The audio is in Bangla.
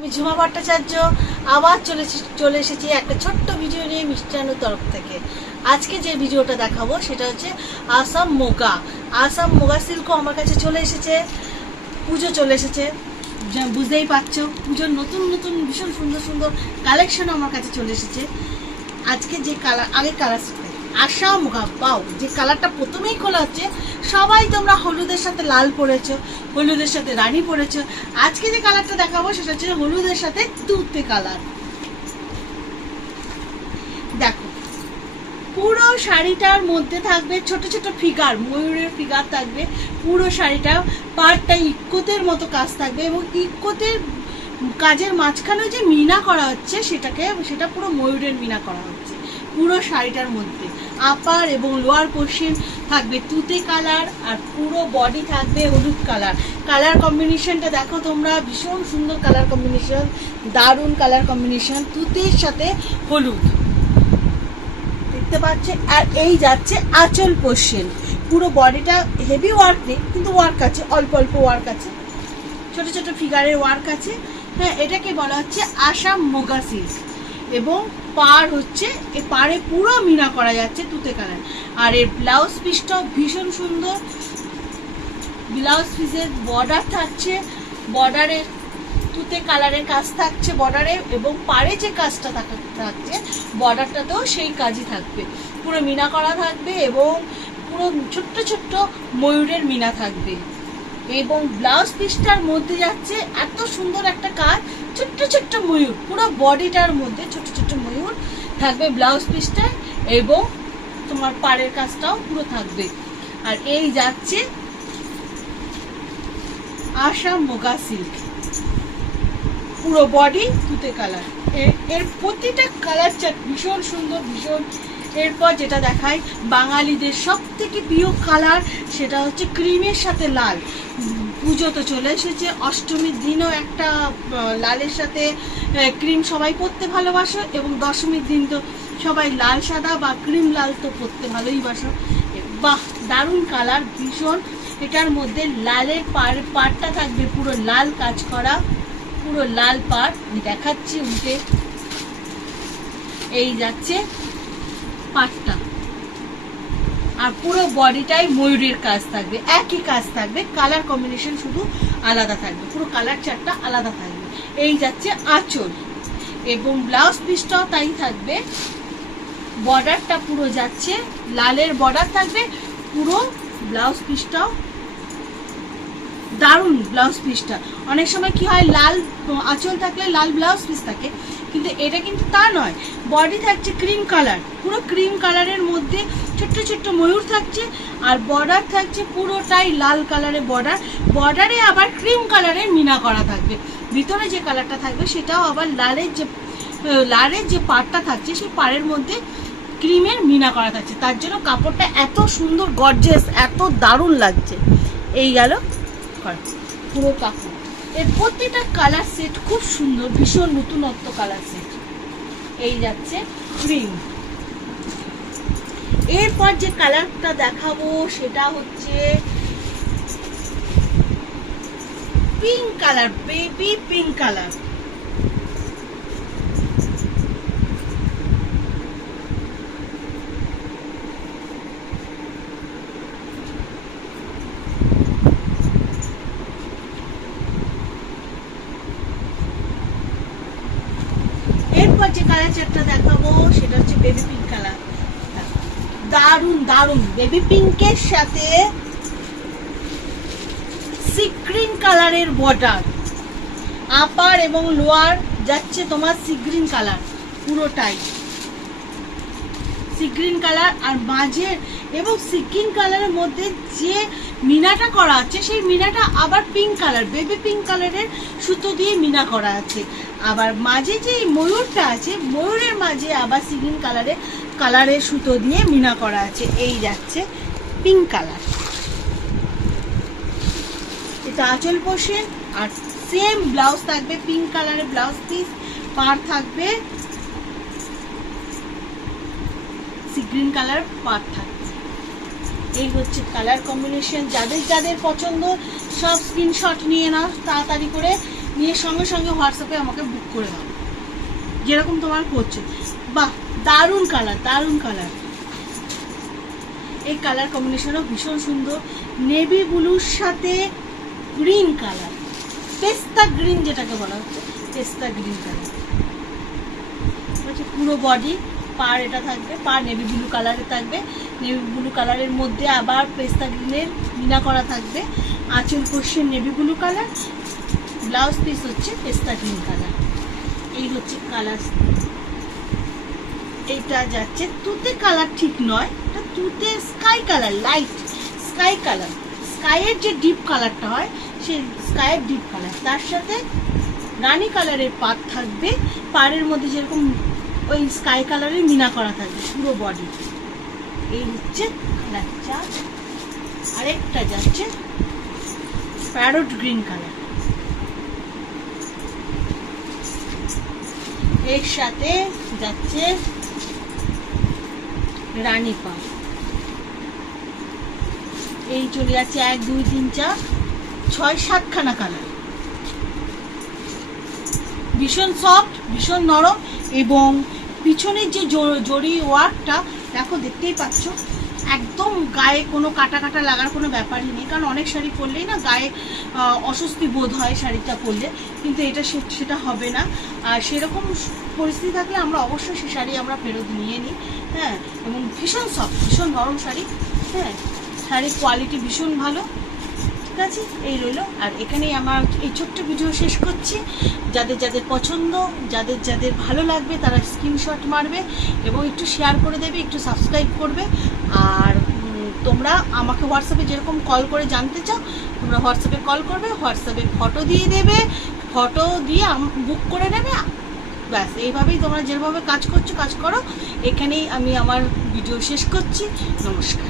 আমি ঝুমা ভট্টাচার্য আবার চলে এসেছি একটা ছোট্ট ভিডিও নিয়ে মিষ্টানুর তরফ থেকে। আজকে যে ভিডিওটা দেখাবো সেটা হচ্ছে আসাম মোগা সিল্কও আমার কাছে চলে এসেছে। পুজো চলে এসেছে, বুঝতেই পারছো, পুজোর নতুন নতুন ভীষণ সুন্দর সুন্দর কালেকশনও আমার কাছে চলে এসেছে। আজকে যে কালার আসাম মোগা, পাও যে কালারটা প্রথমেই খোলা হচ্ছে, সবাই তোমরা হলুদের সাথে লাল পরেছো, হলুদের সাথে রানী পরেছো। আজকে যে কালারটা দেখাবো সেটা হচ্ছে হলুদের সাথে তুতে কালার। দেখো, পুরো শাড়িটার মধ্যে থাকবে ছোট ছোট ফিগার, ময়ূরের ফিগার থাকবে পুরো শাড়িটা। পাড়টা ইক্কোতের মতো কাজ থাকবে এবং ইক্কোতের কাজের মাঝখানে যে মিনা করা হচ্ছে সেটা পুরো ময়ূরের মিনা করা হচ্ছে পুরো শাড়িটার মধ্যে। আপার এবং লোয়ার পোর্শন থাকবে তুতে কালার আর পুরো বডি থাকবে হলুদ কালার। কালার কম্বিনেশনটা দেখো তোমরা, ভীষণ সুন্দর কালার কম্বিনেশন, দারুণ কালার কম্বিনেশন, তুতের সাথে হলুদ দেখতে পাচ্ছে। আর এই যাচ্ছে আঁচল পোর্শন, পুরো বডিটা হেভি ওয়ার্ক নেই, কিন্তু ওয়ার্ক আছে, অল্প অল্প ওয়ার্ক আছে, ছোট ছোট ফিগারের ওয়ার্ক আছে। হ্যাঁ, এটাকে বলা হচ্ছে আসাম মোগা সিল্ক। এবং পাড় হচ্ছে, এই পাড়ে পুরো মিনা করা যাচ্ছে তুতে কালার। আর এর ব্লাউজ পিসটাও ভীষণ সুন্দর, ব্লাউজ পিসের বর্ডার থাকছে, বর্ডারের তুতে কালারের কাজ থাকছে বর্ডারে, এবং পাড়ে যে কাজটা থাকছে বর্ডারটাতেও সেই কাজই থাকবে, পুরো মিনা করা থাকবে এবং পুরো ছোট্ট ছোট্ট ময়ূরের মিনা থাকবে। এবং ব্লাউজ পিসটার মধ্যে যাচ্ছে এত সুন্দর একটা কাজ, ছোট্ট ছোট্ট ময়ূর, পুরো বডিটার মধ্যে ছোট ছোট ময়ূর থাকবে ব্লাউজ পিসটায়, এবং তোমার পাড়ের কাজটাও পুরো থাকবে। আর এই যাচ্ছে আসাম মোগা সিল্ক, পুরো বডি তুতে কালার। এর প্রতিটা কালার চার্ট ভীষণ সুন্দর, ভীষণ। এরপর যেটা দেখায় বাঙালিদের সব থেকে প্রিয় কালার, সেটা হচ্ছে ক্রিমের সাথে লাল। পুজো তো চলে এসেছে, অষ্টমীর দিনও একটা লালের সাথে ক্রিম সবাই পরতে ভালোবাসো, এবং দশমীর দিন তো সবাই লাল সাদা বা ক্রিম লাল তো পরতে ভালোই বাসো। বাহ, দারুণ কালার ভীষণ। এটার মধ্যে লালের পাড়টা থাকবে পুরো লাল কাজ করা, পুরো লাল পাড়। আমি দেখাচ্ছি উল্টে, এই যাচ্ছে পাটটা। আর পুরো বডিটাই ময়ূরের কাজ থাকবে, একই কাজ থাকবে, কালার কম্বিনেশন শুধু আলাদা থাকবে, পুরো কালার চারটা আলাদা থাকবে। এই যাচ্ছে আঁচল, এবং ব্লাউজ পিসটাও তাই থাকবে। বর্ডারটা পুরো যাচ্ছে লালের বর্ডার থাকবে, পুরো ব্লাউজ পিসটাও দারুণ। ব্লাউজ পিসটা অনেক সময় কি হয়, লাল আঁচল থাকলে লাল ব্লাউজ পিস থাকে, কিন্তু এটা কিন্তু তা নয়। বডি থাকছে ক্রিম কালার, পুরো ক্রিম কালারের মধ্যে ছোট্ট ছোট্ট ময়ূর থাকছে, আর বর্ডার থাকছে পুরোটাই লাল কালারের বর্ডার। বর্ডারে আবার ক্রিম কালারের মিনা করা থাকবে। ভিতরে যে কালারটা থাকবে সেটাও আবার লালের যে পাড়টা থাকছে সেই পাড়ের মধ্যে ক্রিমের মিনা করা থাকছে। তার জন্য কাপড়টা এত সুন্দর, গর্জিয়াস, এত দারুণ লাগছে। এই গেল পুরো কাপড়। এর প্রতিটা কালার সেট খুব সুন্দর, ভীষণ নতুনত্ব কালার সেট। এই যাচ্ছে ক্রিম। এরপর যে কালারটা দেখাবো সেটা হচ্ছে pink colour, baby pink colour. এরপর যে কালার চারটা দেখাবো সেটা হচ্ছে বেবি পিঙ্ক কালার। দারুণ দারুণ, বেবি পিঙ্কের সাথে সি গ্রিন কালারের বর্ডার। আপার এবং লোয়ার যাচ্ছে তোমার সি গ্রিন কালার, পুরোটাই সি গ্রিন কালার। আর মাঝে এবং সি গ্রিন কালারের মধ্যে যে মিনাটা করা আছে সেই মিনাটা আবার পিঙ্ক কালার, বেবি পিঙ্ক কালারের সুতো দিয়ে মিনা করা আছে। আবার মাঝে যে ময়ূরটা আছে, ময়ূরের মাঝে আবার সি গ্রিন কালারের সুতো দিয়ে মিনা করা আছে। এই যাচ্ছে পিঙ্ক কালার। এটা আঁচল পোর্শন, আর সেম ব্লাউজ থাকবে পিঙ্ক কালারের ব্লাউজ পিস, পাড় থাকবে সি গ্রিন কালার, পাড় থাকবে। এই হচ্ছে কালার কম্বিনেশন। যাদের যাদের পছন্দ সব স্ক্রিনশট নিয়ে নাও তাড়াতাড়ি করে, নিয়ে সঙ্গে সঙ্গে হোয়াটসঅ্যাপে আমাকে বুক করে দাও, যেরকম তোমার করছে। বাহ, দারুণ কালার, দারুণ কালার। এই কালার কম্বিনেশনও ভীষণ সুন্দর, নেভি ব্লুর সাথে গ্রিন কালার, পেস্তা গ্রিন যেটাকে বলা হচ্ছে, পেস্তা গ্রিন কালার। পুরো বডি পার এটা থাকবে, পার নেভি ব্লু কালারে থাকবে, নেভি ব্লু কালারের মধ্যে আবার পেস্তা গ্রিনের মিনা করা থাকবে। আঁচল portion navy blue colour, blouse piece হচ্ছে পেস্তা গ্রিন কালার। এই হচ্ছে কালার। এইটা যাচ্ছে তুতে কালার, ঠিক নয়, এটা তুতে sky colour, light sky colour, স্কাইয়ের যে ডিপ কালারটা হয় সেই স্কাইয়ের ডিপ কালার, তার সাথে রানী কালারের পাত থাকবে, পাড়ের মধ্যে যেরকম ওই স্কাই কালারের মিনা করা থাকবে পুরো বডি। এই হচ্ছে কালারটা। আরেকটা যাচ্ছে প্যারট গ্রিন কালার, এর সাথে যাচ্ছে রানী পাড়। এই চলে যাচ্ছে 1 2 3 4 6 7 খানা কালার। ভীষণ সফট, ভীষণ নরম, এবং পিছনের যে জরি ওয়ার্কটা দেখো, দেখতেই পাচ্ছ, একদম গায়ে কোনো কাটা কাটা লাগার কোনো ব্যাপারই নেই। কারণ অনেক শাড়ি পরলেই না গায়ে অস্বস্তি বোধ হয় শাড়িটা পরলে, কিন্তু এটা সেটা হবে না। আর সেরকম পরিস্থিতি থাকলে আমরা অবশ্যই সে শাড়ি আমরা ফেরত নিয়ে নিই। হ্যাঁ, এবং ভীষণ সফট, ভীষণ নরম শাড়ি। হ্যাঁ, শাড়ির কোয়ালিটি ভীষণ ভালো। ঠিক আছে, এই রইলো। আর এখানেই আমার এই ছোট্ট ভিডিও শেষ করছি। যাদের যাদের পছন্দ, যাদের যাদের ভালো লাগবে তারা স্ক্রিনশট মারবে এবং একটু শেয়ার করে দেবে, একটু সাবস্ক্রাইব করবে। আর তোমরা আমাকে হোয়াটসঅ্যাপে যেরকম কল করে জানতে চাও, তোমরা হোয়াটসঅ্যাপে কল করবে, হোয়াটসঅ্যাপে ফটো দিয়ে দেবে, ফটো দিয়ে বুক করে নেবে। ব্যাস, এইভাবেই তোমরা যেভাবে কাজ করছো কাজ করো। এখানেই আমি আমার ভিডিও শেষ করছি। নমস্কার।